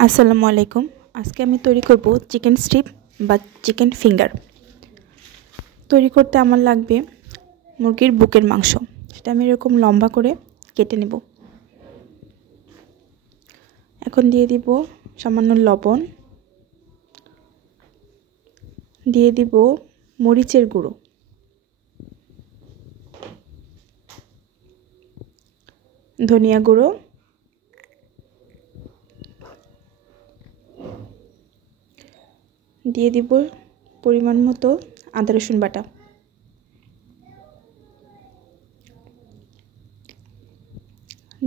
আসসালামু আলাইকুম। আজকে আমি তৈরি করব চিকেন স্ট্রিপ বা চিকেন ফিঙ্গার। তৈরি করতে আমার লাগবে মুরগির বুকের মাংস। সেটা আমি এরকম লম্বা করে কেটে নেব। এখন দিয়ে দিব সামান্য লবণ, দিয়ে দিব মরিচের গুঁড়ো, ধনিয়া গুঁড়ো, দিয়ে দিব পরিমাণ মতো আদা রসুন বাটা,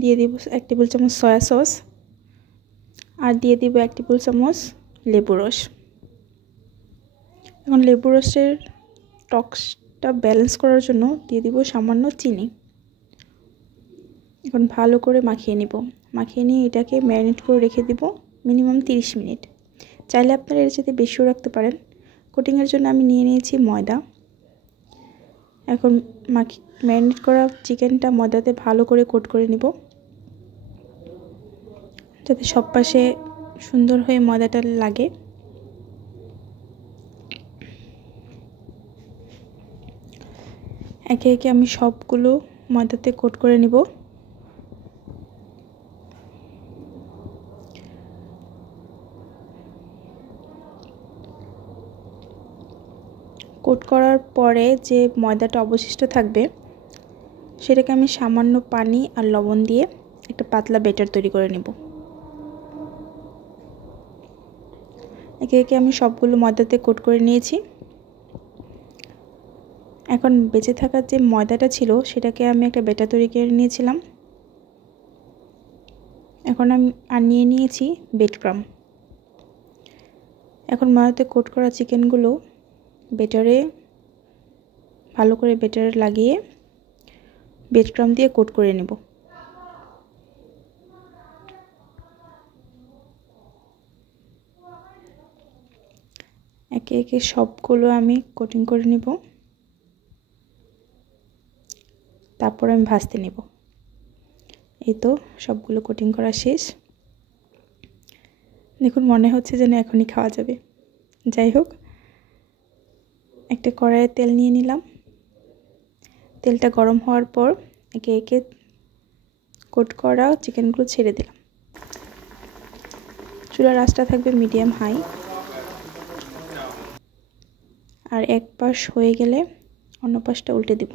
দিয়ে দিব 1 টেবিল চামচ সয়া সস, আর দিয়ে দিব 1 টেবিল চামচ লেবু রস। এখন লেবু রসের টকটা ব্যালেন্স করার জন্য দিয়ে দিব সামান্য চিনি। এখন ভালো করে মাখিয়ে নিব। মাখিয়ে নিয়ে এটাকে ম্যারিনেট করে রেখে দিব মিনিমাম 30 মিনিট। চাইলে আপনারা এর সাথে বেশিও রাখতে পারেন। কোটিংয়ের জন্য আমি নিয়ে নিয়েছি ময়দা। এখন ম্যারিনেট করা চিকেনটা ময়দাতে ভালো করে কোট করে নিব, যাতে সব পাশে সুন্দর হয়ে ময়দাটা লাগে। একে একে আমি সবগুলো ময়দাতে কোট করে নিব। কোট করার পরে যে ময়দাটা অবশিষ্ট থাকবে সেটাকে আমি সামান্য পানি আর লবণ দিয়ে একটা পাতলা ব্যাটার তৈরি করে নেব। একে একে আমি সবগুলো ময়দাতে কোট করে নিয়েছি। এখন বেঁচে থাকা যে ময়দাটা ছিল সেটাকে আমি একটা ব্যাটার তৈরি করে নিয়েছিলাম। এখন আমি নিয়ে নিয়েছি ব্রেড ক্রাম্ব। এখন ময়দাতে কোট করা চিকেনগুলো ব্যাটারে ভালো করে ব্যাটারে লাগিয়ে ব্রেড ক্রাম্ব দিয়ে কোট করে নেব। একে একে সবগুলো আমি কোটিং করে নেব, তারপর আমি ভাজতে নেব। এই তো সবগুলো কোটিং করা শেষ। দেখুন মনে হচ্ছে যেন এখনই খাওয়া যাবে। যাই হোক, একটা কড়াইয়ে তেল নিয়ে নিলাম। তেলটা গরম হওয়ার পর একে একে কোট করা চিকেনগুলো ছেড়ে দিলাম। চুলার আঁচটা থাকবে মিডিয়াম হাই, আর এক পাশ হয়ে গেলে অন্য পাশটা উল্টে দিব।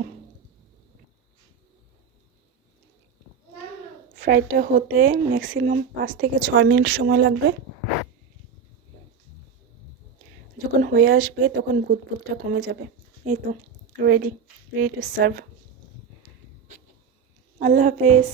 ফ্রাইটা হতে ম্যাক্সিমাম 5 থেকে 6 মিনিট সময় লাগবে। যখন হয়ে আসবে তখন বুদবুদটা কমে যাবে। এই তো রেডি টু সার্ভ। আল্লাহ হাফেজ।